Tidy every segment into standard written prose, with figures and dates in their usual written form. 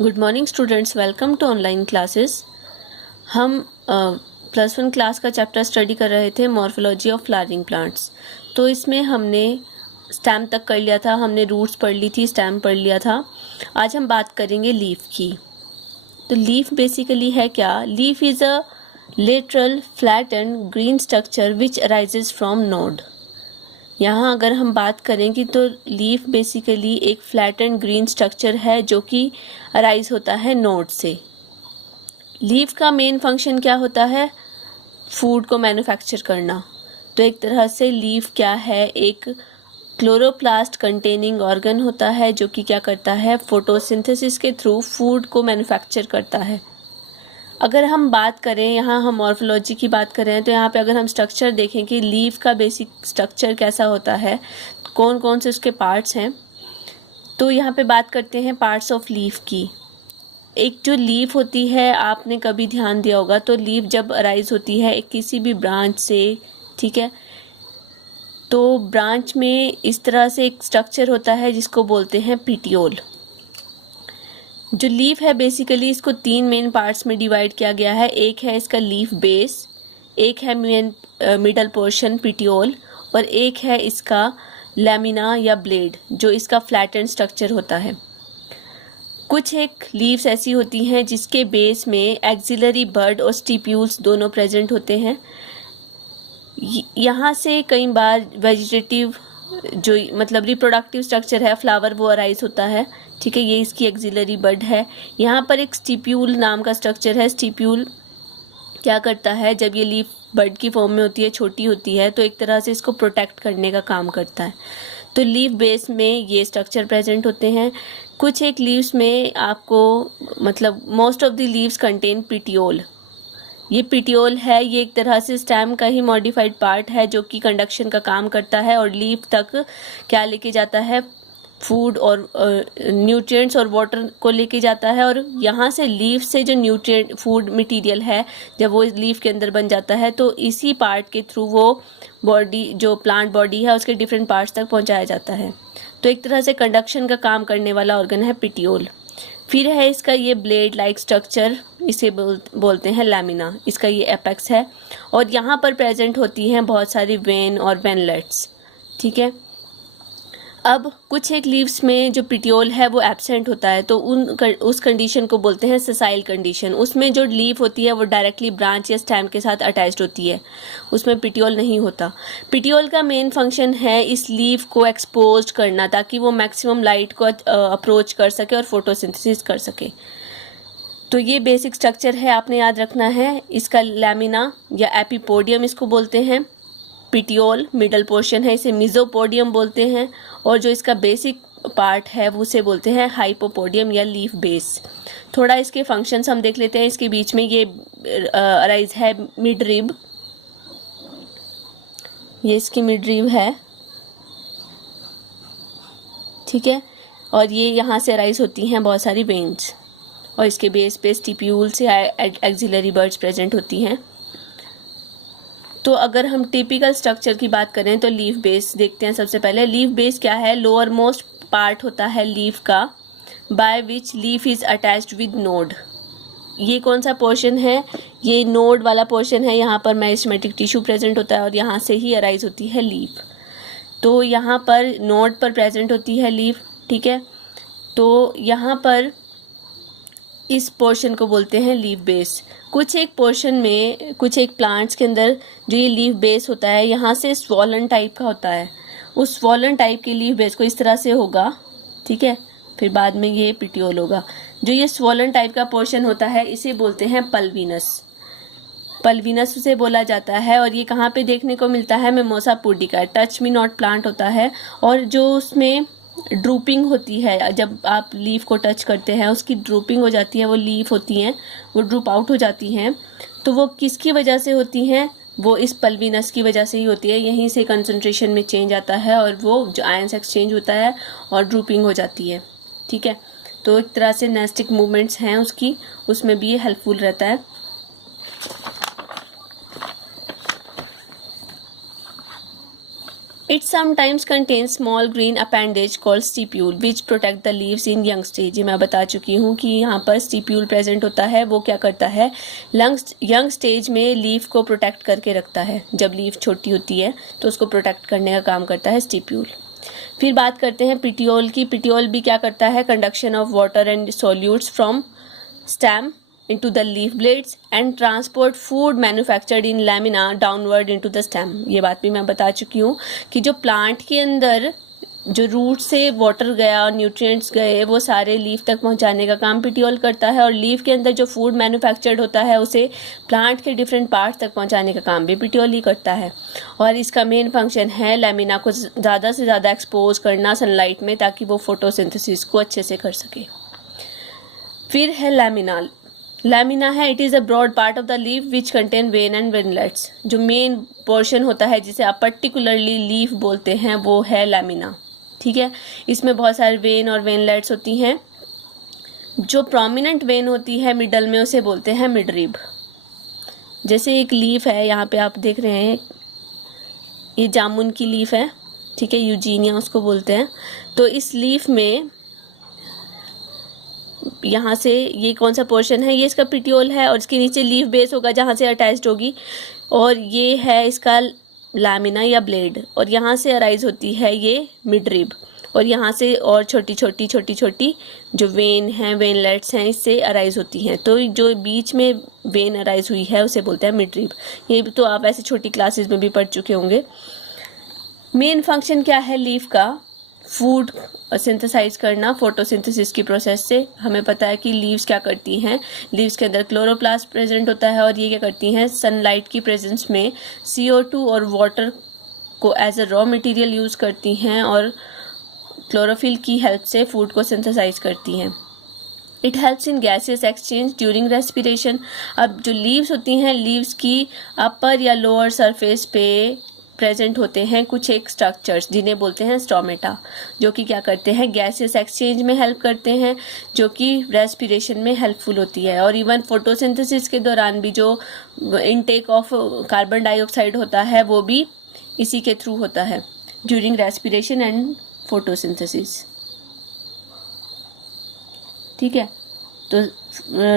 Good morning students, welcome to online classes. हम +1 class का chapter study कर रहे थे मॉर्फोलॉजी ऑफ फ्लावरिंग प्लांट्स। तो इसमें हमने स्टेम तक कर लिया था, हमने रूट्स पढ़ ली थी, स्टेम पढ़ लिया था। आज हम बात करेंगे लीफ की। तो लीफ बेसिकली है क्या? Leaf is a lateral flat and green structure which arises from node. यहाँ अगर हम बात करें कि तो लीफ बेसिकली एक फ्लैट एंड ग्रीन स्ट्रक्चर है जो कि अराइज होता है नोड से। लीफ का मेन फंक्शन क्या होता है? फूड को मैन्युफैक्चर करना। तो एक तरह से लीफ क्या है? एक क्लोरोप्लास्ट कंटेनिंग ऑर्गन होता है जो कि क्या करता है? फोटोसिंथेसिस के थ्रू फूड को मैन्युफैक्चर करता है। अगर हम बात करें, यहाँ हम मॉर्फोलॉजी की बात करें, तो यहाँ पे अगर हम स्ट्रक्चर देखें कि लीफ का बेसिक स्ट्रक्चर कैसा होता है, कौन कौन से उसके पार्ट्स हैं, तो यहाँ पे बात करते हैं पार्ट्स ऑफ लीफ की। एक जो लीफ होती है, आपने कभी ध्यान दिया होगा, तो लीफ जब अराइज होती है एक किसी भी ब्रांच से, ठीक है, तो ब्रांच में इस तरह से एक स्ट्रक्चर होता है जिसको बोलते हैं पिटियोल। जो लीफ है बेसिकली इसको 3 मेन पार्ट्स में डिवाइड किया गया है। एक है इसका लीफ बेस, एक है मिडल पोर्शन पिटियोल, और एक है इसका लैमिना या ब्लेड जो इसका फ्लैटेंड स्ट्रक्चर होता है। कुछ एक लीव्स ऐसी होती हैं जिसके बेस में एक्सिलरी बड और स्टिप्यूल्स दोनों प्रेजेंट होते हैं। यहाँ से कई बार वेजिटेटिव जो मतलब रिप्रोडक्टिव स्ट्रक्चर है, फ्लावर, वो अराइज होता है, ठीक है। ये इसकी एक्सिलरी बड है। यहाँ पर एक स्टिप्यूल नाम का स्ट्रक्चर है। स्टिप्यूल क्या करता है? जब ये लीफ बड की फॉर्म में होती है, छोटी होती है, तो एक तरह से इसको प्रोटेक्ट करने का काम करता है। तो लीफ बेस में ये स्ट्रक्चर प्रेजेंट होते हैं। कुछ एक लीव्स में आपको मतलब most of the leaves contain petiole. ये पिटियोल है, ये एक तरह से स्टेम का ही मॉडिफाइड पार्ट है जो कि कंडक्शन का काम करता है और लीफ तक क्या लेके जाता है? फूड और न्यूट्रिएंट्स और वाटर को लेके जाता है। और यहाँ से लीफ से जो न्यूट्रिएंट फूड मटेरियल है, जब वो लीफ के अंदर बन जाता है, तो इसी पार्ट के थ्रू वो बॉडी, जो प्लांट बॉडी है, उसके डिफरेंट पार्ट्स तक पहुँचाया जाता है। तो एक तरह से कंडक्शन का काम करने वाला ऑर्गन है पिटियोल। फिर है इसका ये ब्लेड लाइक स्ट्रक्चर, इसे बोलते हैं लैमिना। इसका ये एपेक्स है और यहाँ पर प्रेजेंट होती हैं बहुत सारी वेन और वेनलेट्स, ठीक है। अब कुछ एक लीव्स में जो पिटियोल है वो एब्सेंट होता है, तो उस कंडीशन को बोलते हैं सेसाइल कंडीशन। उसमें जो लीफ होती है वो डायरेक्टली ब्रांच या स्टेम के साथ अटैच्ड होती है, उसमें पिटियोल नहीं होता। पिटियोल का मेन फंक्शन है इस लीफ को एक्सपोज करना ताकि वो मैक्सिमम लाइट को अप्रोच कर सके और फोटोसिंथेसिस कर सके। तो ये बेसिक स्ट्रक्चर है, आपने याद रखना है। इसका लैमिना या एपिपोडियम इसको बोलते हैं। पिटियोल मिडल पोर्शन है, इसे मिजोपोडियम बोलते हैं। और जो इसका बेसिक पार्ट है वो उसे बोलते हैं हाइपोपोडियम या लीफ बेस। थोड़ा इसके फंक्शंस हम देख लेते हैं। इसके बीच में ये अराइज है मिड रिब, ये इसकी मिड रिब है, ठीक है। और ये यहाँ से अराइज होती हैं बहुत सारी वेन्स और इसके बेस पे स्टिप्यूल से एक्सिलरी बर्ड्स प्रेजेंट होती हैं। तो अगर हम टिपिकल स्ट्रक्चर की बात करें तो लीफ बेस देखते हैं। सबसे पहले लीफ बेस क्या है? लोअर मोस्ट पार्ट होता है लीफ का, by which leaf is attached with node. ये कौन सा पोर्शन है? ये नोड वाला पोर्शन है। यहाँ पर मेरिस्टेमेटिक टिश्यू प्रेजेंट होता है और यहाँ से ही अराइज होती है लीफ। तो यहाँ पर नोड पर प्रेजेंट होती है लीफ, ठीक है। तो यहाँ पर इस पोर्शन को बोलते हैं लीफ बेस। कुछ एक पोर्शन में, कुछ एक प्लांट्स के अंदर जो ये लीफ बेस होता है, यहाँ से स्वॉलन टाइप का होता है। उस स्वॉलन टाइप के लीफ बेस को इस तरह से होगा, ठीक है। फिर बाद में ये पिटियोल होगा। जो ये स्वॉलन टाइप का पोर्शन होता है इसे बोलते हैं पल्विनस। पल्विनस उसे बोला जाता है। और ये कहाँ पे देखने को मिलता है? Mimosa pudica, touch me not plant होता है। और जो उसमें ड्रूपिंग होती है, जब आप लीफ को टच करते हैं उसकी ड्रूपिंग हो जाती है, वो लीफ होती हैं वो ड्रूप आउट हो जाती हैं। तो वो किसकी वजह से होती हैं? वो इस पल्विनस की वजह से ही होती है। यहीं से कंसंट्रेशन में चेंज आता है और वो जो आयंस एक्सचेंज होता है और ड्रूपिंग हो जाती है, ठीक है। तो एक तरह से नेस्टिक मूवमेंट्स हैं उसकी, उसमें भी ये हेल्पफुल रहता है। It's a sometimes contains small green appendage called stipule which protect the leaves in young stage। ये मैं बता चुकी हूँ कि यहाँ पर stipule present होता है, वो क्या करता है, यंग स्टेज में लीफ को प्रोटेक्ट करके रखता है। जब लीफ छोटी होती है तो उसको प्रोटेक्ट करने का काम करता है स्टिप्यूल। फिर बात करते हैं पिटियोल की। पिटियोल भी क्या करता है, conduction of water and solutes from stem into the leaf blades and transport food manufactured in lamina downward into the stem। ये बात भी मैं बता चुकी हूँ कि जो प्लांट के अंदर जो रूट से वाटर गया और न्यूट्रिएंट्स गए वो सारे लीफ तक पहुँचाने का काम पिटियोल करता है, और लीफ के अंदर जो फूड मैन्युफैक्चर्ड होता है उसे प्लांट के डिफरेंट पार्ट्स तक पहुँचाने का काम भी पिटियोल ही करता है। और इसका मेन फंक्शन है लैमिना को ज़्यादा से ज़्यादा एक्सपोज करना सनलाइट में ताकि वो फोटोसिंथेसिस को अच्छे से कर सके। फिर है लैमिना। लैमिना है, it is a broad part of the leaf which contain vein and veinlets. जो मेन पोर्शन होता है जिसे आप पर्टिकुलरली लीफ बोलते हैं वो है लैमिना। ठीक है, इसमें बहुत सारे वेन और वेनलेट्स होती हैं। जो प्रोमिनेंट वेन होती है मिडल में उसे बोलते हैं मिडरिब। जैसे एक लीफ है, यहाँ पे आप देख रहे हैं, ये जामुन की लीफ है, ठीक है, यूजीनिया उसको बोलते हैं। तो इस लीफ में यहाँ से ये कौन सा पोर्शन है, ये इसका पिटियोल है, और इसके नीचे लीफ बेस होगा जहाँ से अटैच्ड होगी, और ये है इसका लैमिना या ब्लेड, और यहाँ से अराइज होती है ये मिडरिब, और यहाँ से और छोटी छोटी जो वेन हैं, वेनलेट्स हैं, इससे अराइज होती हैं। तो जो बीच में वेन अराइज हुई है उसे बोलते हैं मिडरिब। ये तो आप ऐसे छोटी क्लासेस में भी पढ़ चुके होंगे। मेन फंक्शन क्या है लीफ का, फूड सिंथेसाइज करना फोटोसिंथेसिस की प्रोसेस से। हमें पता है कि लीव्स क्या करती हैं, लीव्स के अंदर क्लोरोप्लास्ट प्रेजेंट होता है, और ये क्या करती हैं, सनलाइट की प्रेजेंस में CO2 और वाटर को as a raw material use करती हैं और क्लोरोफिल की हेल्प से फूड को सिंथेसाइज करती हैं। It helps in gases exchange during respiration. अब जो लीव्स होती हैं, लीव्स की अपर या लोअर सरफेस पे प्रेजेंट होते हैं कुछ एक स्ट्रक्चर्स जिन्हें बोलते हैं स्टोमेटा, जो कि क्या करते हैं, गैसेस एक्सचेंज में हेल्प करते हैं, जो कि रेस्पिरेशन में हेल्पफुल होती है। और इवन फोटोसिंथेसिस के दौरान भी जो इनटेक ऑफ कार्बन डाइऑक्साइड होता है वो भी इसी के थ्रू होता है, ड्यूरिंग रेस्पिरेशन एंड फोटोसिंथेसिस। ठीक है, तो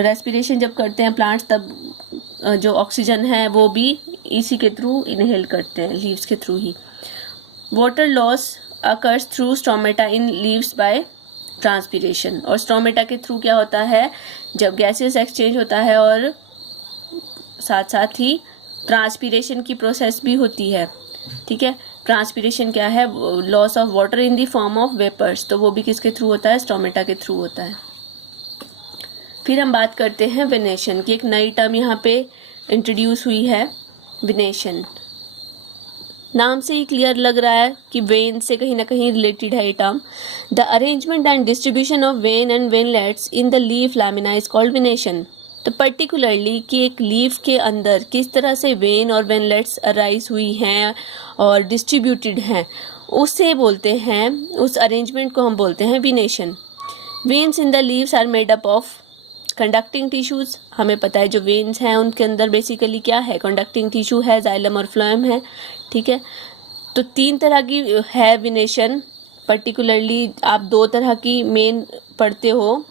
रेस्पिरेशन जब करते हैं प्लांट्स तब जो ऑक्सीजन है वो भी इसी के थ्रू इनहेल करते हैं, लीव्स के थ्रू ही। Water loss occurs through stomata in leaves by transpiration. और स्टोमेटा के थ्रू क्या होता है, जब गैसेस एक्सचेंज होता है और साथ साथ ही ट्रांसपीरेशन की प्रोसेस भी होती है। ठीक है, ट्रांसपीरेशन क्या है, loss of water in the form of vapours, तो वो भी किसके थ्रू होता है, स्टोमेटा के थ्रू होता है। फिर हम बात करते हैं वेनेशन की। एक नई टर्म यहाँ पे इंट्रोड्यूस हुई है, वेनेशन। नाम से ही क्लियर लग रहा है कि वेन से कहीं ना कहीं रिलेटेड है ये term. The arrangement and distribution of when and veinlets in the leaf lamina is called venation. तो पर्टिकुलरली कि एक लीफ के अंदर किस तरह से वेन और वेनलेट्स अराइज हुई हैं और डिस्ट्रीब्यूटेड हैं, उसे बोलते हैं, उस अरेंजमेंट को हम बोलते हैं venation. Veins in the leaves are made up of conducting tissues. हमें पता है जो वेन्स हैं उनके अंदर बेसिकली क्या है, कंडक्टिंग टिश्यू है, जाइलम और फ्लोएम है। ठीक है, तो 3 तरह की है वेनेशन। पर्टिकुलरली आप 2 तरह की मेन पढ़ते हो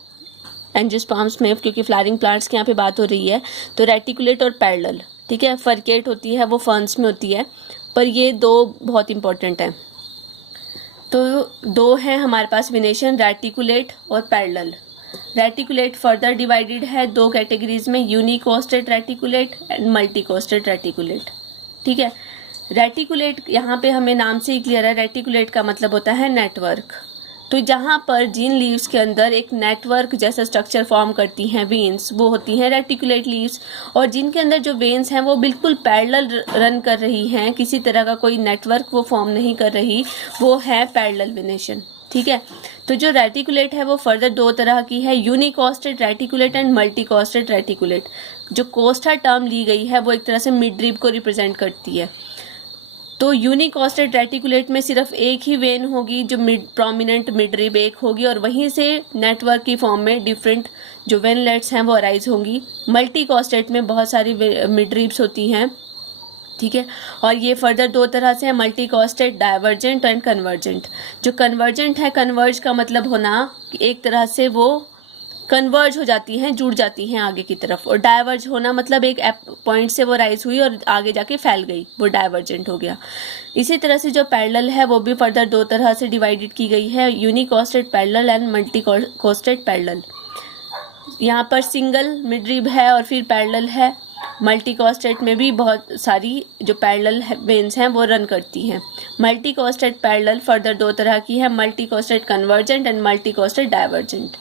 एंजियोस्पर्म्स में, क्योंकि फ्लावरिंग प्लांट्स की यहाँ पे बात हो रही है, तो रेटिकुलेट और पैरेलल। ठीक है, फरकेट होती है वो फर्न्स में होती है, पर ये 2 बहुत इंपॉर्टेंट हैं। तो 2 हैं हमारे पास वेनेशन, रेटिकुलेट और पैरेलल। रेटिकुलेट फर्दर डिवाइडेड है 2 कैटेगरीज में, यूनिकोस्टेड रेटिकुलेट एंड मल्टीकोस्टेड रेटिकुलेट। ठीक है, रेटिकुलेट यहाँ पे हमें नाम से ही क्लियर है, रेटिकुलेट का मतलब होता है नेटवर्क। तो जहाँ पर जिन लीव्स के अंदर एक नेटवर्क जैसा स्ट्रक्चर फॉर्म करती हैं वेन्स, वो होती हैं रेटिकुलेट लीव्स। और जिनके अंदर जो वेन्स हैं वो बिल्कुल पैरेलल रन कर रही हैं, किसी तरह का कोई नेटवर्क वो फॉर्म नहीं कर रही, वो है पैरेलल वेनेशन। ठीक है, तो जो रेटिकुलेट है वो फर्दर 2 तरह की है, यूनिकोस्टेड रेटिकुलेट एंड मल्टीकोस्टेड रेटिकुलेट। जो कोस्टा टर्म ली गई है वो एक तरह से मिडरिब को रिप्रेजेंट करती है। तो यूनिकोस्टेड रेटिकुलेट में सिर्फ एक ही वेन होगी जो प्रोमिनेंट मिडरिब एक होगी, और वहीं से नेटवर्क की फॉर्म में डिफरेंट जो वेनलेट्स हैं वो अराइज होंगी। मल्टीकोस्टेड में बहुत सारी मिडरिब्स होती हैं। ठीक है। और ये फर्दर दो तरह से है, multi costed, divergent and convergent. जो कन्वर्जेंट है, कन्वर्ज का मतलब होना कि एक तरह से वो कन्वर्ज हो जाती हैं, जुड़ जाती हैं आगे की तरफ, और डाइवर्ज होना मतलब एक पॉइंट से वो राइज हुई और आगे जाके फैल गई, वो डाइवर्जेंट हो गया। इसी तरह से जो पैरेलल है वो भी फर्दर दो तरह से डिवाइडेड की गई है, यूनिकोस्टेड पैरेलल एंड मल्टी कोस्टेड पैरेलल। यहाँ पर सिंगल मिडरिब है और फिर पैरेलल है। मल्टी कॉस्टेड में भी बहुत सारी जो पैरेलल वेन्स हैं वो रन करती हैं। मल्टी कॉस्टेड पैरेलल फर्दर दो तरह की है, multi costed convergent and multi costed divergent.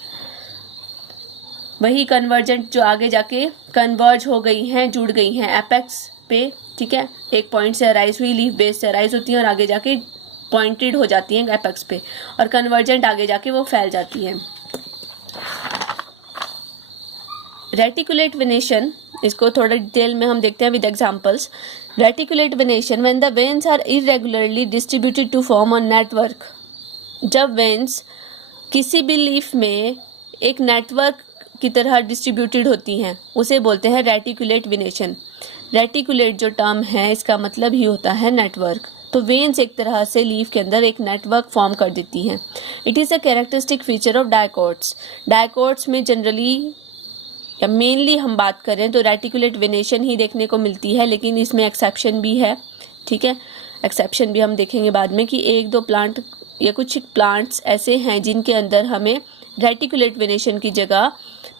वही कन्वर्जेंट जो आगे जाके कन्वर्ज हो गई हैं, जुड़ गई हैं एपेक्स पे, ठीक है। एक पॉइंट से अराइज हुई, लीफ बेस से अराइज होती हैं और आगे जाके पॉइंटेड हो जाती हैं एपेक्स पे, और कन्वर्जेंट आगे जाके वो फैल जाती हैं। रेटिकुलेट वेनेशन, इसको थोड़ा डिटेल में हम देखते हैं with examples. Reticulate venation, when the veins are irregularly distributed to form a network. जब वेन्स किसी भी लीफ में एक नेटवर्क की तरह डिस्ट्रीब्यूटेड होती हैं, उसे बोलते हैं रेटिकुलेट वेनेशन। रेटिकुलेट जो टर्म है इसका मतलब ही होता है नेटवर्क। तो वेन्स एक तरह से लीफ के अंदर एक नेटवर्क फॉर्म कर देती हैं। It is a characteristic feature of dicots. Dicots में जनरली या मेनली हम बात करें तो रेटिकुलेट वेनेशन ही देखने को मिलती है, लेकिन इसमें एक्सेप्शन भी है, ठीक है। एक्सेप्शन भी हम देखेंगे बाद में कि एक दो प्लांट या कुछ प्लांट्स ऐसे हैं जिनके अंदर हमें रेटिकुलेट वेनेशन की जगह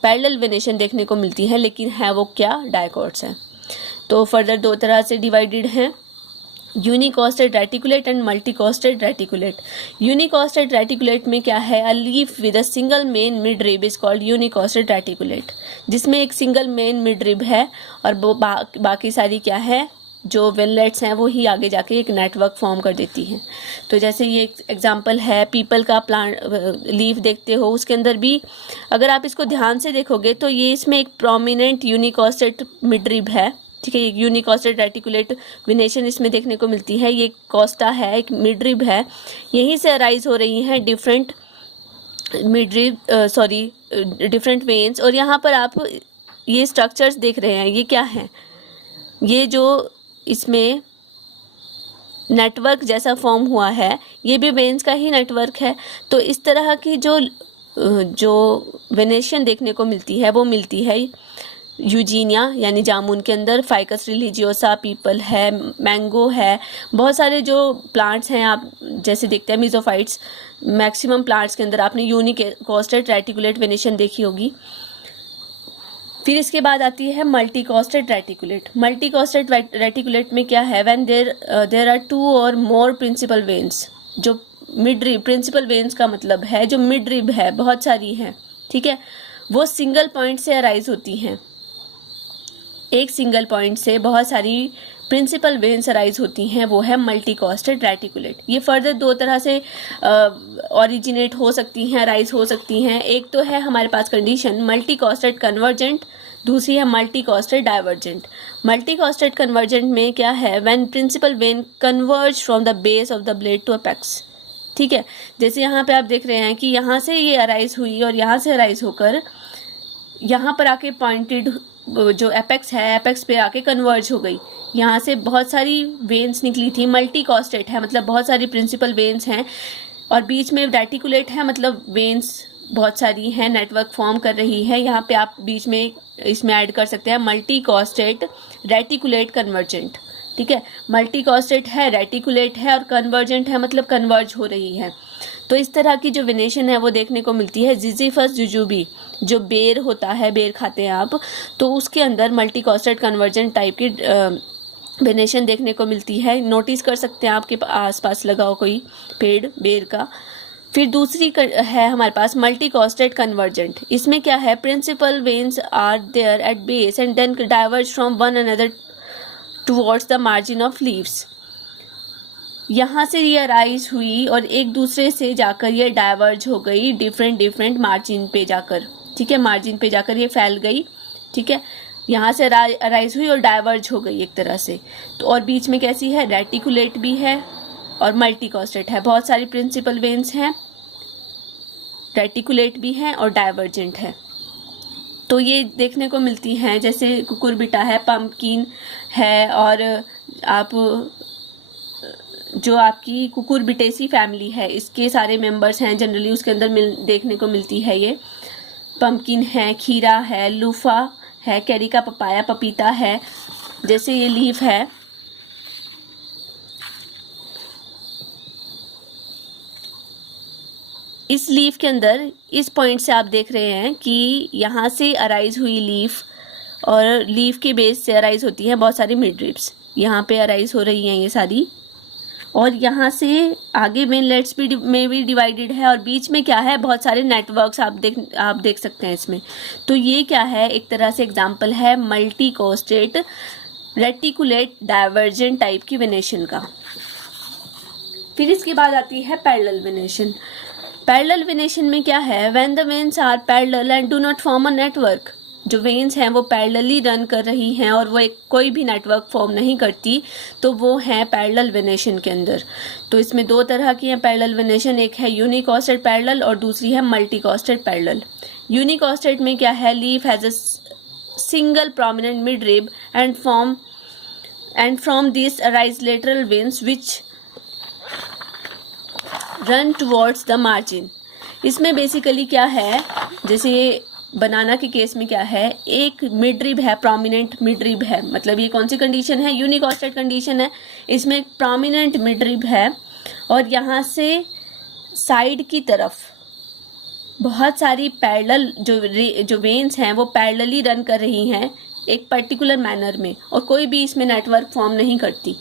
पैरेलल वेनेशन देखने को मिलती है, लेकिन है वो क्या, डायकॉट्स हैं। तो फर्दर दो तरह से डिवाइडेड हैं, unicostate reticulate and multicostate reticulate. Unicostate reticulate में क्या है, a leaf with a single main mid rib is called unicostate reticulate, जिसमें एक सिंगल मेन मिड रिब है और वो बाकी सारी क्या है, जो वेनलेट्स हैं वो ही आगे जाके एक नेटवर्क फॉर्म कर देती हैं। तो जैसे ये एग्जांपल है पीपल का प्लांट लीफ देखते हो, उसके अंदर भी अगर आप इसको ध्यान से देखोगे तो ये इसमें एक प्रोमिनेंट यूनिकोस्टेड मिड रिब है, ठीक है। एक यूनिकोस्टेड रेटिकुलेट वेनेशन इसमें देखने को मिलती है। ये कोस्टा है, एक मिड रिब है, यहीं से अराइज हो रही हैं different mid rib different veins. और यहाँ पर आप ये स्ट्रक्चर्स देख रहे हैं, ये क्या है, ये जो इसमें नेटवर्क जैसा फॉर्म हुआ है ये भी वेन्स का ही नेटवर्क है। तो इस तरह की जो वेनेशन देखने को मिलती है वो मिलती है यूजीनिया यानी जामुन के अंदर, फाइकस रिलीजियोसा, पीपल है, मैंगो है, बहुत सारे जो प्लांट्स हैं आप जैसे देखते हैं मिजोफाइट्स, मैक्सिमम प्लांट्स के अंदर आपने यूनिकोस्टेड रेटिकुलेट वेनेशन देखी होगी। फिर इसके बाद आती है मल्टीकोस्टेड रेटिकुलेट। मल्टीकोस्टेड रेटिकुलेट में क्या है, व्हेन देयर आर टू और मोर प्रिंसिपल वेन्स। जो मिड रिब, प्रिंसिपल वेन्स का मतलब है जो मिड रिब है, बहुत सारी हैं, ठीक है, वो सिंगल पॉइंट से अराइज होती हैं। एक सिंगल पॉइंट से बहुत सारी प्रिंसिपल वेन्स अराइज होती हैं, वो है मल्टीकोस्टेड रेटिकुलेट। ये फर्दर दो तरह से ओरिजिनेट हो सकती हैं, अराइज हो सकती हैं। एक तो है हमारे पास कंडीशन मल्टीकोस्टेड कन्वर्जेंट, दूसरी है मल्टीकोस्टेड डाइवर्जेंट। मल्टीकोस्टेड कन्वर्जेंट में क्या है, when principal vein converge from the base of the blade to apex, ठीक है। जैसे यहाँ पे आप देख रहे हैं कि यहाँ से ये अराइज हुई और यहाँ से अराइज होकर यहाँ पर आके पॉइंटेड जो एपेक्स है, एपेक्स पे आके कन्वर्ज हो गई। यहाँ से बहुत सारी वेन्स निकली थी, मल्टीकोस्टेड है मतलब बहुत सारी प्रिंसिपल वेन्स हैं, और बीच में रेटिकुलेट है मतलब वेन्स बहुत सारी हैं, नेटवर्क फॉर्म कर रही है। यहाँ पे आप बीच में इसमें ऐड कर सकते हैं मल्टीकोस्टेड रेटिकुलेट कन्वर्जेंट, ठीक है। मल्टीकोस्टेड है, रेटिकुलेट है और कन्वर्जेंट है मतलब कन्वर्ज हो रही है। तो इस तरह की जो वेनेशन है वो देखने को मिलती है। जिजीफस जुजुबी, जो बेर होता है, बेर खाते हैं आप, तो उसके अंदर मल्टीकोस्टेड कन्वर्जेंट टाइप की वेनेशन देखने को मिलती है। नोटिस कर सकते हैं आपके आसपास लगा हो कोई पेड़ बेर का। फिर दूसरी है हमारे पास मल्टीकोस्टेड कन्वर्जेंट। इसमें क्या है, principal veins are there at base and then diverge from one another towards the margin of leaves. यहाँ से ये अराइज हुई और एक दूसरे से जाकर ये डाइवर्ज हो गई डिफरेंट मार्जिन पे जाकर, ठीक है, मार्जिन पे जाकर ये फैल गई, ठीक है। यहाँ से अराइज हुई और डाइवर्ज हो गई एक तरह से। तो और बीच में कैसी है, रेटिकुलेट भी है और मल्टीकोस्टेड है, बहुत सारी प्रिंसिपल वेन्स हैं, रेटिकुलेट भी हैं और डाइवर्जेंट है। तो ये देखने को मिलती हैं, जैसे कुकुरबिटा है, पम्पकिन है और आप जो आपकी कुकुरबिटेसी फैमिली है इसके सारे मेंबर्स हैं जनरली उसके अंदर देखने को मिलती है। ये पम्पकिन है, खीरा है, लूफा है, कैरिका पपाया, पपीता है, जैसे ये लीफ है। इस लीफ के अंदर इस पॉइंट से आप देख रहे हैं कि यहाँ से अराइज हुई लीफ और लीफ के बेस से अराइज होती हैं बहुत सारी मिड ड्रिप्स, यहाँ पे अराइज हो रही हैं ये सारी, और यहाँ से आगे वेनलेट्स भी में भी डिवाइडेड है और बीच में क्या है बहुत सारे नेटवर्क्स आप देख सकते हैं इसमें। तो ये क्या है, एक तरह से एग्जांपल है मल्टी कोस्टेट रेटिकुलेट डाइवर्जेंट टाइप की वेनेशन का। फिर इसके बाद आती है पैरेलल वेनेशन। पैरेलल वेनेशन में क्या है, when the veins are parallel and do not form a network, जो वेन्स हैं वो पैरेलली रन कर रही हैं और वो एक कोई भी नेटवर्क फॉर्म नहीं करती, तो वो हैं पैरेलल वेनेशन के अंदर। तो इसमें दो तरह की हैं पैरेलल वेनेशन, एक है यूनिकोस्टेड पैरेलल और दूसरी है मल्टीकोस्टेड पैरेलल। यूनिकोस्टेड में क्या है, leaf has a single prominent mid rib end from this arise lateral veins which run towards the margin. इसमें बेसिकली क्या है, जैसे बनाना के केस में क्या है, एक मिड रिब है, प्रोमिनेंट मिड रिब है, मतलब ये कौन सी कंडीशन है, यूनिकोस्टेड कंडीशन है। इसमें एक प्रोमिनेंट मिड रिब है और यहाँ से साइड की तरफ बहुत सारी पैरेलल जो वेन्स हैं वो पैरेलली रन कर रही हैं एक पर्टिकुलर मैनर में और कोई भी इसमें नेटवर्क फॉर्म नहीं करती।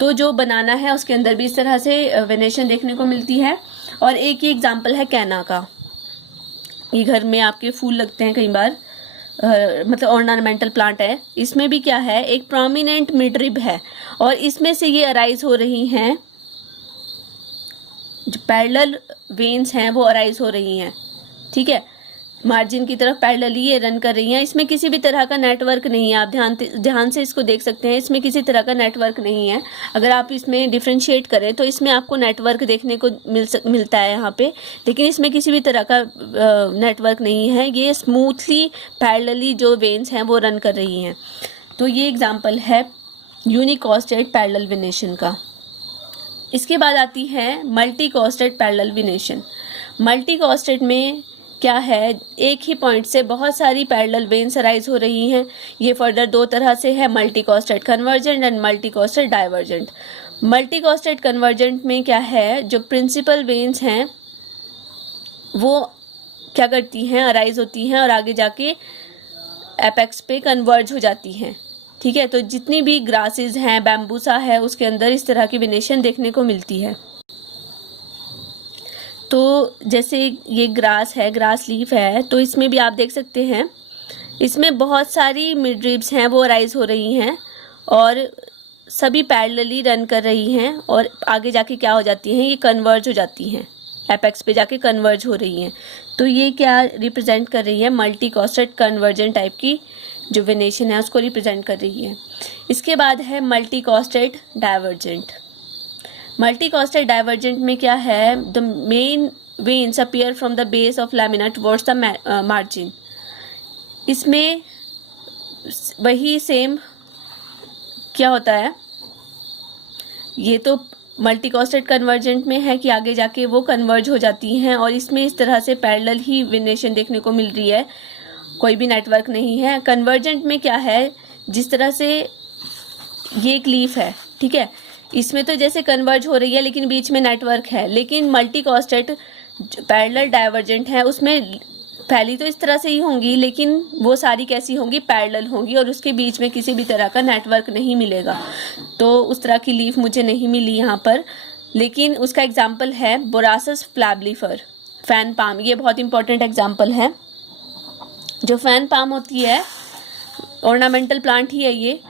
तो जो बनाना है उसके अंदर भी इस तरह से वेनेशन देखने को मिलती है। और एक ही एग्जाम्पल है कैना का, ये घर में आपके फूल लगते हैं कई बार, मतलब ऑर्नामेंटल प्लांट है। इसमें भी क्या है, एक प्रोमिनेंट मिड रिब है और इसमें से ये अराइज हो रही हैं, जो पैरेलल वेन्स हैं वो अराइज हो रही हैं, ठीक है, मार्जिन की तरफ पैरेलली ये रन कर रही हैं। इसमें किसी भी तरह का नेटवर्क नहीं है, आप ध्यान से इसको देख सकते हैं, इसमें किसी तरह का नेटवर्क नहीं है। अगर आप इसमें डिफ्रेंशिएट करें तो इसमें आपको नेटवर्क देखने को मिलता है यहाँ पे, लेकिन इसमें किसी भी तरह का नेटवर्क नहीं है, ये स्मूथली पैरेलली जो वेन्स हैं वो रन कर रही हैं। तो ये एग्जाम्पल है यूनिकोस्टेड पैरेलल वेनेशन का। इसके बाद आती है मल्टी कोस्टेड पैरेलल वेनेशन। मल्टी कोस्टेड में क्या है, एक ही पॉइंट से बहुत सारी पैरेलल वेन्स अराइज हो रही हैं। ये फर्दर दो तरह से है, multi costate convergent and multi costate divergent. Multi costate convergent में क्या है, जो प्रिंसिपल वेन्स हैं वो क्या करती हैं, अराइज होती हैं और आगे जाके एपेक्स पे कन्वर्ज हो जाती हैं, ठीक है। तो जितनी भी ग्रासेस हैं, बैम्बूसा है, उसके अंदर इस तरह की वेनेशन देखने को मिलती है। तो जैसे ये ग्रास है, ग्रास लीफ है, तो इसमें भी आप देख सकते हैं इसमें बहुत सारी मिड रिब्स हैं वो अराइज हो रही हैं और सभी पैरेलली रन कर रही हैं और आगे जाके क्या हो जाती हैं, ये कन्वर्ज हो जाती हैं, एपेक्स पे जाके कन्वर्ज हो रही हैं। तो ये क्या रिप्रेजेंट कर रही है, मल्टी कोस्टेड कन्वर्जेंट टाइप की जो वेनेशन है उसको रिप्रेजेंट कर रही है। इसके बाद है multi costate divergent. Multi costate divergent में क्या है, the main veins appear from the base of lamina towards the margin. इसमें वही सेम क्या होता है, ये तो मल्टी कोस्टेड कन्वर्जेंट में है कि आगे जाके वो कन्वर्ज हो जाती हैं और इसमें इस तरह से पैरेलल ही वेनेशन देखने को मिल रही है, कोई भी नेटवर्क नहीं है। कन्वर्जेंट में क्या है, जिस तरह से ये एक लीफ है, ठीक है, इसमें तो जैसे कन्वर्ज हो रही है लेकिन बीच में नेटवर्क है, लेकिन मल्टी कोस्टेड पैरेलल डाइवर्जेंट है उसमें फैली तो इस तरह से ही होंगी लेकिन वो सारी कैसी होंगी, पैरेलल होंगी और उसके बीच में किसी भी तरह का नेटवर्क नहीं मिलेगा। तो उस तरह की लीफ मुझे नहीं मिली यहाँ पर, लेकिन उसका एग्जाम्पल है बोरासस फ्लैबलीफर, फैन पाम। ये बहुत इंपॉर्टेंट एग्जाम्पल है। जो फैन पाम होती है ऑर्नामेंटल प्लांट ही है ये,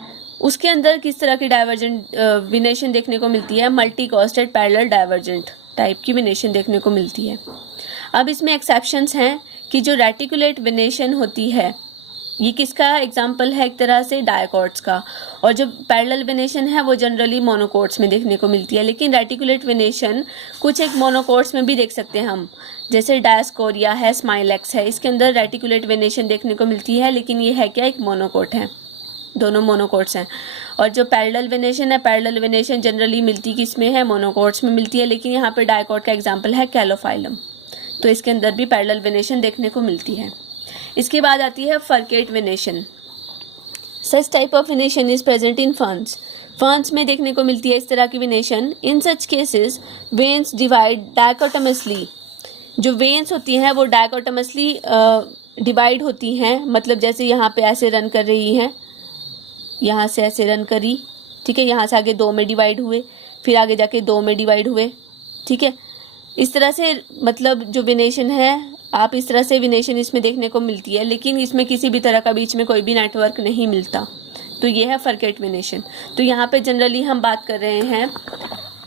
उसके अंदर किस तरह की डाइवर्जेंट वेनेशन देखने को मिलती है, मल्टी कोस्टेड पैरेलल डाइवर्जेंट टाइप की वेनेशन देखने को मिलती है। अब इसमें एक्सेप्शंस हैं कि जो रेटिकुलेट वेनेशन होती है, ये किसका एग्जाम्पल है, एक तरह से डायकॉट्स का, और जो पैरेलल वेनेशन है वो जनरली मोनोकोट्स में देखने को मिलती है। लेकिन रेटिकुलेट वेनेशन कुछ एक मोनोकोट्स में भी देख सकते हैं हम, जैसे डायस्कोरिया है, स्माइलेक्स है, इसके अंदर रेटिकुलेट वेनेशन देखने को मिलती है, लेकिन ये है क्या, एक मोनोकोट है, दोनों मोनोकोट्स हैं। और जो पैरेलल वेनेशन है, पैरेलल वेनेशन जनरली मिलती किस में है, मोनोकॉट्स में मिलती है, लेकिन यहाँ पे डायकॉट का एग्जाम्पल है कैलोफाइलम, तो इसके अंदर भी पैरेलल वेनेशन देखने को मिलती है। इसके बाद आती है forget venation. Such type of venation is present in ferns. Ferns में देखने को मिलती है इस तरह की वेनेशन। इन सच केसेस वेन्स डिवाइड डायकोटमसली। जो वेन्स होती हैं वो डायकोटमसली डिवाइड होती हैं, मतलब जैसे यहाँ पे ऐसे रन कर रही हैं, यहाँ से ऐसे रन करी, ठीक है, यहाँ से आगे 2 में डिवाइड हुए, फिर आगे जाके 2 में डिवाइड हुए, ठीक है। इस तरह से मतलब जो वेनेशन है, आप इस तरह से वेनेशन इसमें देखने को मिलती है, लेकिन इसमें किसी भी तरह का बीच में कोई भी नेटवर्क नहीं मिलता, तो ये है फर्केट वेनेशन। तो यहाँ पे जनरली हम बात कर रहे हैं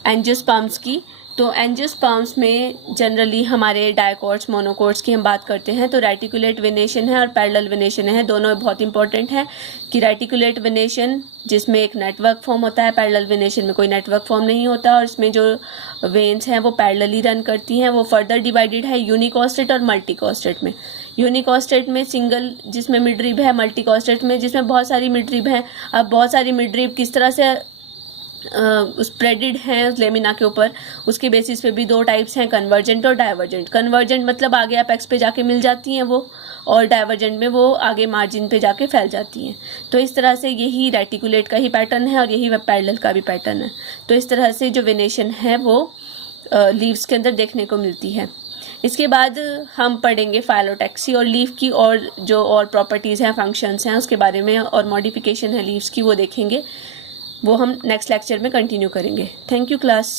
एंजियोस्पर्म्स की। तो एंजियोस्पर्म्स में जनरली हमारे डायकॉट्स, मोनोकॉट्स की हम बात करते हैं, तो रेटिकुलेट वेनेशन है और पैरेलल वेनेशन है, दोनों बहुत इंपॉर्टेंट है कि रेटिकुलेट वेनेशन जिसमें एक नेटवर्क फॉर्म होता है, पैरेलल वेनेशन में कोई नेटवर्क फॉर्म नहीं होता, और इसमें जो वेन्स हैं वो पैरेलली रन करती हैं। वो फर्दर डिवाइडेड है यूनिकॉस्टेट और मल्टीकॉस्टेट में। यूनिकॉस्टेट में सिंगल जिसमें मिडरिब है, मल्टीकॉस्टेट में जिसमें बहुत सारी मिडरिब हैं। अब बहुत सारी मिडरिब किस तरह से स्प्रेडेड हैं उस लेमिना के ऊपर, उसके बेसिस पे भी 2 टाइप्स हैं, कन्वर्जेंट और डाइवर्जेंट। कन्वर्जेंट मतलब आगे अपेक्स पे जाके मिल जाती हैं वो, और डाइवर्जेंट में वो आगे मार्जिन पे जाके फैल जाती हैं। तो इस तरह से यही रेटिकुलेट का ही पैटर्न है और यही पैरेलल का भी पैटर्न है। तो इस तरह से जो वेनेशन है वो लीव्स के अंदर देखने को मिलती है। इसके बाद हम पढ़ेंगे फाइलोटैक्सी और लीफ की, और जो और प्रॉपर्टीज़ हैं, फंक्शंस हैं उसके बारे में, और मॉडिफिकेशन है लीव्स की वो देखेंगे। वो हम नेक्स्ट लेक्चर में कंटिन्यू करेंगे। Thank you class.